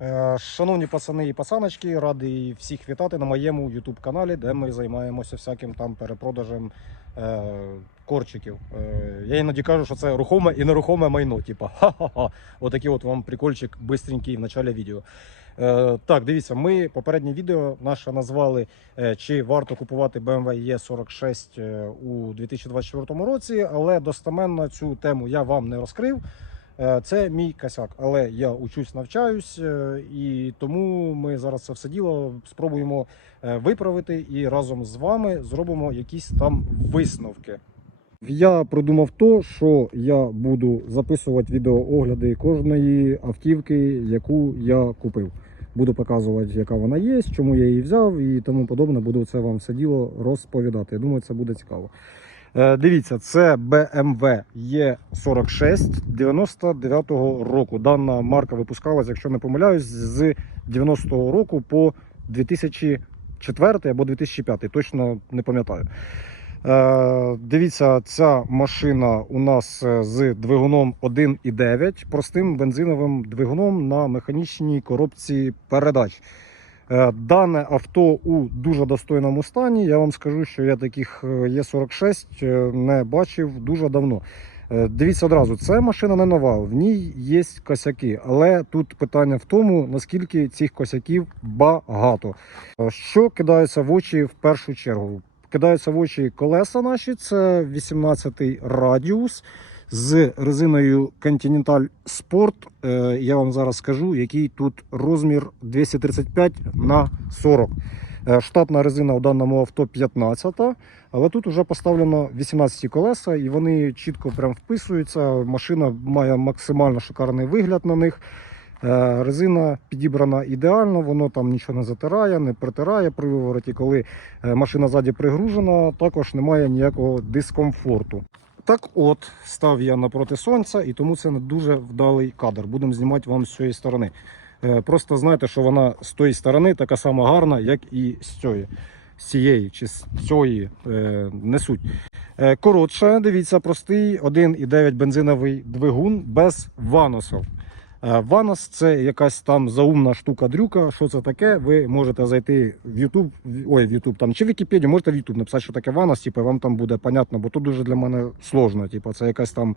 Е, Шановні пацани і пацаночки, радий всіх вітати на моєму YouTube каналі, де ми займаємося всяким там перепродажем е, корчиків. Е, я іноді кажу, що це рухоме і нерухоме майно. Типа ха-ха-ха. Отакий от вам прикольчик бистренький в началі відео. Е, так, дивіться, ми попереднє відео наше назвали е, чи варто купувати BMW E46 е, у 2024 році, але достеменно цю тему я вам не розкрив. Е, Це мій косяк, але я учусь, навчаюсь, е, і тому ми зараз це все діло спробуємо е, виправити і разом з вами зробимо якісь там висновки. Я придумав то, що я буду записувати відеоогляди кожної автівки, яку я купив. Буду показувати, яка вона є, чому я її взяв і тому подобне. Буду це вам все діло розповідати. Я думаю, це буде цікаво. Е, Дивіться, це BMW E46 99-го року. Дана марка випускалась, якщо не помиляюсь, з 90-го року по 2004 або 2005, точно не пам'ятаю. Е, Дивіться, ця машина у нас е, з двигуном 1,9, простим бензиновим двигуном на механічній коробці передач. Е, Дане авто у дуже достойному стані. Я вам скажу, що я таких е, Е46 е, не бачив дуже давно. Е, Дивіться одразу, це машина не нова, в ній є косяки, але тут питання в тому, наскільки цих косяків багато. Що кидається в очі в першу чергу? Кидаються в очі колеса наші, це 18-й радіус з резиною Continental Sport. Е, Я вам зараз скажу, який тут розмір 235 на 40. Е, Штатна резина у даному авто 15, але тут вже поставлено 18 колеса, і вони чітко прям вписуються. Машина має максимально шикарний вигляд на них. Е, Резина підібрана ідеально, воно там нічого не затирає, не притирає при вивороті. Коли машина ззаді пригружена, також немає ніякого дискомфорту. Так от, став я напроти сонця, і тому це не дуже вдалий кадр. Будемо знімати вам з цієї сторони. Е, Просто знайте, що вона з тої сторони така сама гарна, як і з цієї. З цієї чи з цієї е, не суть. Е, коротше, дивіться, простий 1,9 бензиновий двигун без ваносів. Е, Ванос це якась там заумна штука-дрюка. Що це таке? Ви можете зайти в YouTube, ой, в YouTube там чи в Вікіпедію, можете в YouTube написати, що таке Ванос, типу, вам там буде понятно, бо тут дуже для мене сложно. Типу, це якась там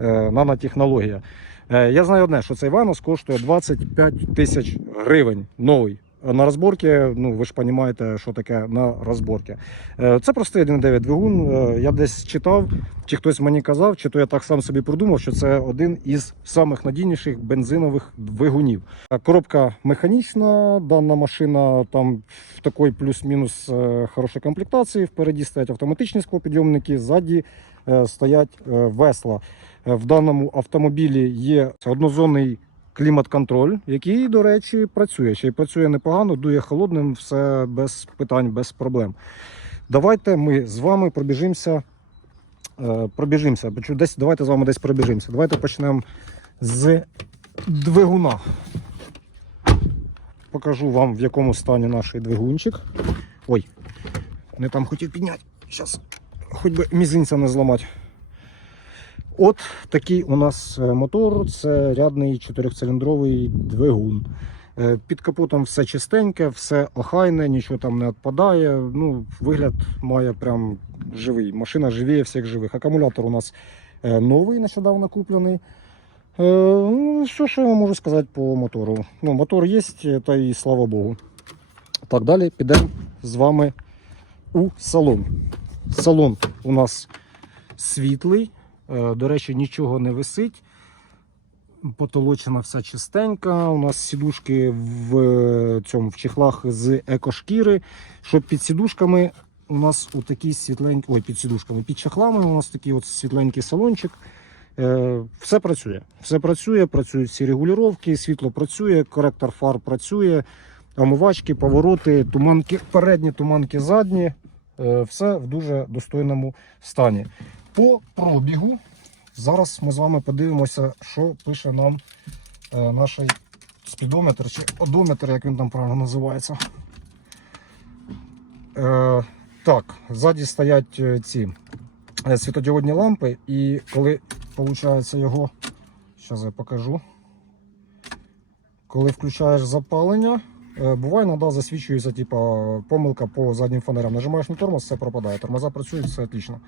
е, нанотехнологія. Е, я знаю одне, що цей Ванос коштує 25 тисяч гривень новий. На розборки, ну ви ж розумієте, що таке на розборки. Е, Це простий 1.9 двигун. Е, Я десь читав, чи хтось мені казав, чи то я так сам собі придумав, що це один із самих надійніших бензинових двигунів. Е, Коробка механічна, дана машина там в такої плюс-мінус хорошій комплектації. Впереді стоять автоматичні склопідйомники, ззаді стоять весла. В даному автомобілі є однозонний клімат-контроль, який, до речі, працює. Ще й працює непогано, дує холодним, все без питань, без проблем. Давайте ми з вами пробіжимося. е, Пробіжимося. Десь, давайте з вами десь пробіжимося. Давайте почнемо з двигуна. Покажу вам, в якому стані наш двигунчик. Ой, не там хотів підняти. Зараз, хоч би мізинця не зламати. От такий у нас е, мотор. Це рядний чотирьохциліндровий двигун. Е, Під капотом все чистеньке, все охайне, нічого там не відпадає. Ну, вигляд має прям живий. Машина живіє всіх живих. Акумулятор у нас е, новий, нещодавно куплений. Ну, що, що я можу сказати по мотору? Ну, мотор є, та і слава Богу. Так, далі підемо з вами у салон. Салон у нас світлий. Е, До речі, нічого не висить. Потолочена вся чистенька. У нас сідушки в е, цьому в чехлах з екошкіри. Щоб під сідушками у нас у світленький. Ой, під сідушками, під чехлами у нас такий от світленький салончик. Е, Все працює. Все працює, працюють всі регулювання, світло працює, коректор фар працює, омивачки, повороти, туманки передні, туманки задні. Все в дуже достойному стані. По пробігу зараз ми з вами подивимося, що пише нам е, наш спідометр чи одометр, як він там правильно називається. Е, так, ззаді стоять е, ці е, світодіодні лампи, і коли виходить його, зараз я покажу. коли включаєш запалення, е, буває іноді засвічується типа, помилка по заднім фонарям. Нажимаєш на тормоз, все пропадає. Тормоза працюють, все отлично.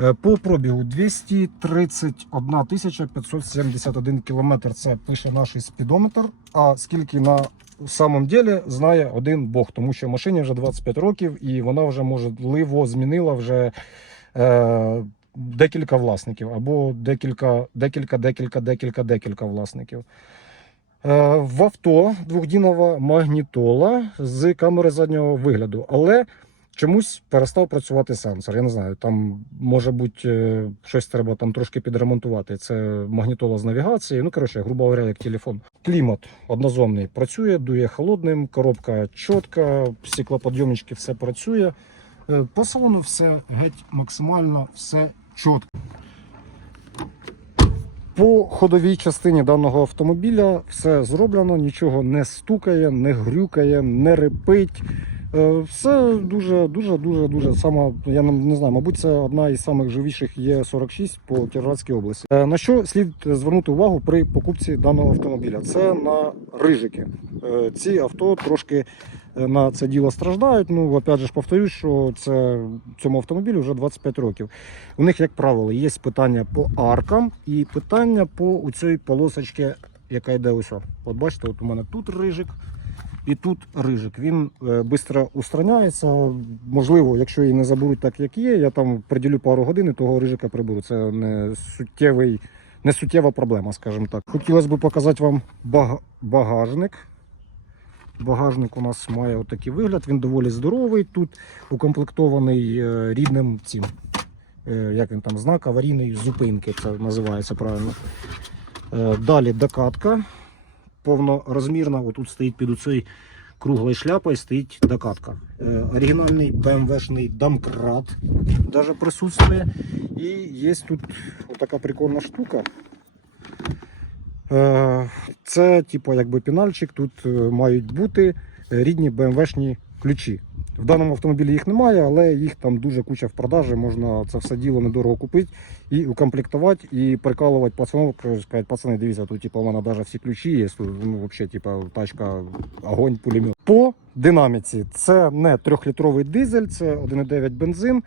Е, По пробігу 231 571 кілометр. Це пише наш спідометр. А скільки на самом деле знає один Бог, тому що машині вже 25 років і вона вже можливо змінила вже е, декілька власників або декілька, декілька, декілька, декілька, декілька власників. Е, в авто двохдінова магнітола з камери заднього вигляду, але чомусь перестав працювати сенсор. Я не знаю, там може бути е, щось треба там трошки підремонтувати. Це магнітола з навігації. Ну коротше, грубо говоря, як телефон. Клімат однозонний працює, дує холодним, коробка чітка, стеклоподйомнички, все працює. Е, По салону все геть максимально все чітко. По ходовій частині даного автомобіля все зроблено, нічого не стукає, не грюкає, не репить. Е, Все дуже, дуже, дуже, дуже сама, я не- знаю, мабуть, це одна із самих живіших Є46 по Кіровоградській області. Е, На що слід звернути увагу при покупці даного автомобіля? Це на рижики. Е, Ці авто трошки на це діло страждають. Ну, опять же повторюсь, що це цьому автомобілю вже 25 років. У них, як правило, є питання по аркам і питання по цій полосочці, яка йде ось. От бачите, от у мене тут рижик і тут рижик. Він швидко устраняється. Можливо, якщо її не заберуть так, як є, я там приділю пару годин і того рижика приберу. Це не суттєвий. Не суттєва проблема, скажімо так. Хотілося б показати вам багажник. Багажник у нас має отакий вигляд, він доволі здоровий. Тут укомплектований е, рідним цим, е, як він там, знак аварійної зупинки, це називається правильно. Е, Далі докатка повнорозмірна. Отут стоїть під оцею круглою шляпою стоїть докатка. Е, Оригінальний BMW-шний домкрат даже присутствує. І є тут така прикольна штука. Е, Це, типу, якби пінальчик. Тут е, мають бути рідні BMW-шні ключі. В даному автомобілі їх немає, але їх там дуже куча в продажі. Можна це все діло недорого купити і укомплектувати, і прикалувати пацанов. Сказати, пацани, дивіться, тут типу, мене навіть всі ключі є. Ну, взагалі, типу, тачка, огонь, пулемет. По динаміці це не трьохлітровий дизель, це 1,9 бензин.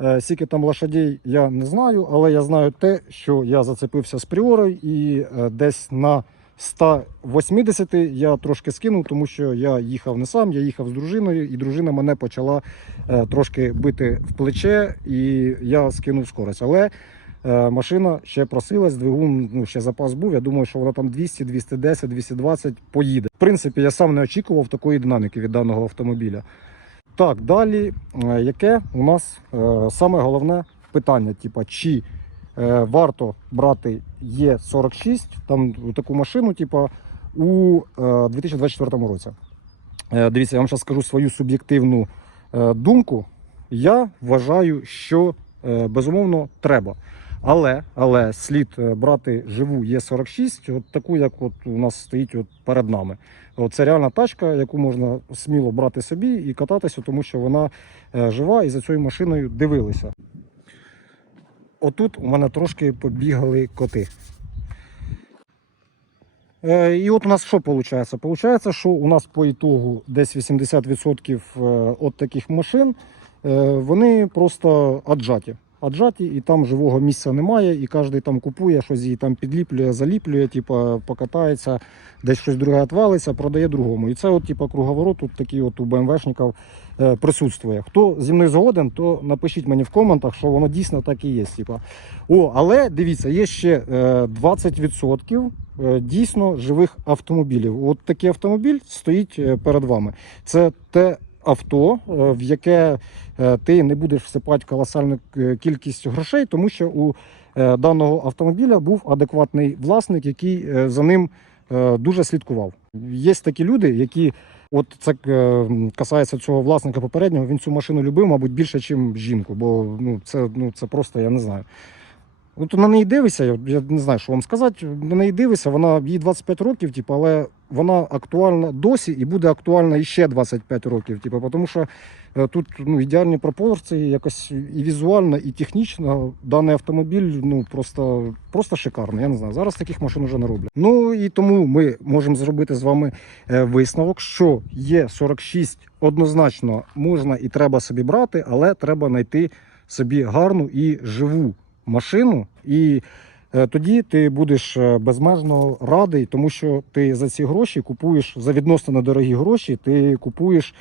Е, Скільки там лошадей, я не знаю, але я знаю те, що я зацепився з пріорою і е, десь на 180 я трошки скинув, тому що я їхав не сам, я їхав з дружиною, і дружина мене почала е, трошки бити в плече, і я скинув скорость. Але е, машина ще просилась, двигун ну, ще запас був. Я думаю, що вона там 200, 210, 220 поїде. В принципі, я сам не очікував такої динаміки від даного автомобіля. Так, далі, е, яке у нас е, саме головне питання, типа, чи варто брати Є46, там таку машину, типа, у е, 2024 році. Е, дивіться, я вам зараз скажу свою суб'єктивну е, думку. Я вважаю, що е, безумовно треба. Але, але слід е, брати живу Є46, от таку, як от у нас стоїть от перед нами. От Це реальна тачка, яку можна сміло брати собі і кататися, тому що вона е, жива і за цією машиною дивилися. Отут у мене трошки побігали коти. Е, І от у нас що виходить? Получається, що у нас по ітогу десь 80% е, от таких машин е, вони просто аджаті. Аджаті, і там живого місця немає, і кожен там купує, щось її там підліплює, заліплює, типу, покатається, десь щось друге отвалиться, продає другому. І це от, типу, круговорот тут такий от у БМВшників присутствує. Хто зі мною згоден, то напишіть мені в коментах, що воно дійсно так і є. Типу. О, але дивіться, є ще е, 20% е, дійсно живих автомобілів. От такий автомобіль стоїть е, перед вами. Це те авто, е, в яке е, ти не будеш всипати колосальну е, кількість грошей, тому що у е, даного автомобіля був адекватний власник, який е, за ним е, дуже слідкував. Є такі люди, які. От це е, касається цього власника попереднього. Він цю машину любив, мабуть, більше, ніж жінку, бо ну це ну це просто я не знаю. От на неї дивишся, я, не знаю, що вам сказати. На неї дивишся, вона їй 25 років, типу, але вона актуальна досі і буде актуальна іще 25 років. Типу, тому що е, тут ну, ідеальні пропорції, якось і візуально, і технічно даний автомобіль ну, просто, просто шикарний. Я не знаю. Зараз таких машин вже не роблять. Ну і тому ми можемо зробити з вами е, висновок, що є 46 однозначно можна і треба собі брати, але треба знайти собі гарну і живу машину, і е, тоді ти будеш е, безмежно радий, тому що ти за ці гроші купуєш за відносно недорогі гроші, ти купуєш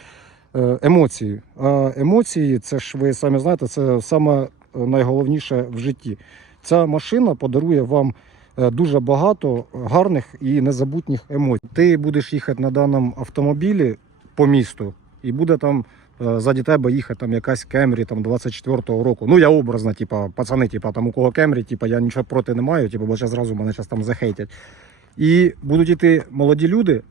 е, емоції. А емоції, це ж ви самі знаєте, це саме найголовніше в житті. Ця машина подарує вам дуже багато гарних і незабутніх емоцій. Ти будеш їхати на даному автомобілі по місту, і буде там ззаді тебе їхати там якась Кемрі там 24-го року. Ну я образно, типа, пацани, типа, там у кого Кемрі, типа, я нічого проти не маю, типа, бо ще зразу мене зараз там захейтять. І будуть йти молоді люди,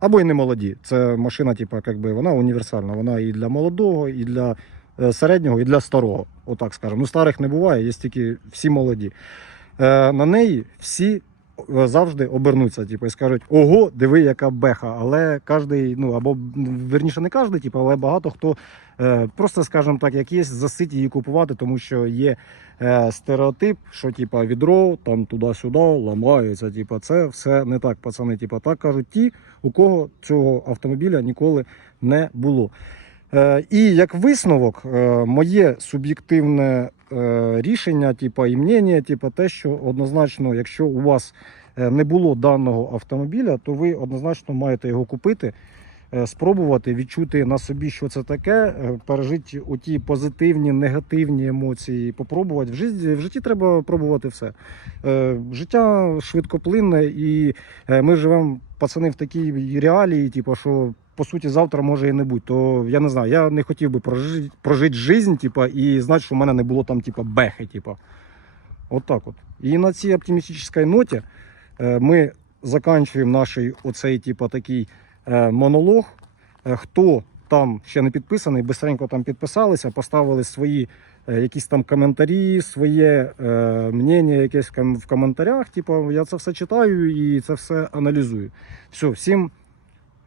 або й не молоді. Це машина, типа, якби, вона універсальна. Вона і для молодого, і для е, середнього, і для старого. Отак скажемо. Ну, старих не буває, є тільки всі молоді. Е, на неї всі е, завжди обернуться, типу, і скажуть: ого, диви, яка беха. Але кожний, ну або верніше, не кожний, типу, але багато хто е, просто, скажімо так, як є, засить її купувати, тому що є е, стереотип, що типу, відро там туди-сюди ламається. Типу, це все не так, пацани. Типу, так кажуть ті, у кого цього автомобіля ніколи не було. Е, І як висновок, е, моє суб'єктивне рішення, типу, і мнення, типу, те, що однозначно, якщо у вас е, не було даного автомобіля, то ви однозначно маєте його купити, е, спробувати відчути на собі, що це таке, е, пережити оті позитивні, негативні емоції, попробувати. В житті, в житті треба пробувати все. Е, Життя швидкоплинне, і е, ми живемо, пацани, в такій реалії, типу, що по суті завтра може і не бути. То я не знаю, я не хотів би прожити, прожити життя, типу, і знати, що в мене не було там, типу, бехи. Типу. От так от. І на цій оптимістичній ноті е, ми закінчуємо наш оцей, типу, такий е, монолог. Е, Хто там ще не підписаний, бистренько там підписалися, поставили свої якісь там коментарі, своє е, мнення якесь в коментарях. Типу, я це все читаю і це все аналізую. Все, всім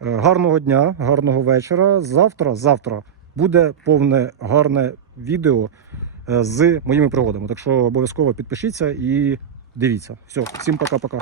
гарного дня, гарного вечора. Завтра, завтра буде повне гарне відео е, з моїми пригодами. Так що обов'язково підпишіться і дивіться. Все, всім пока-пока.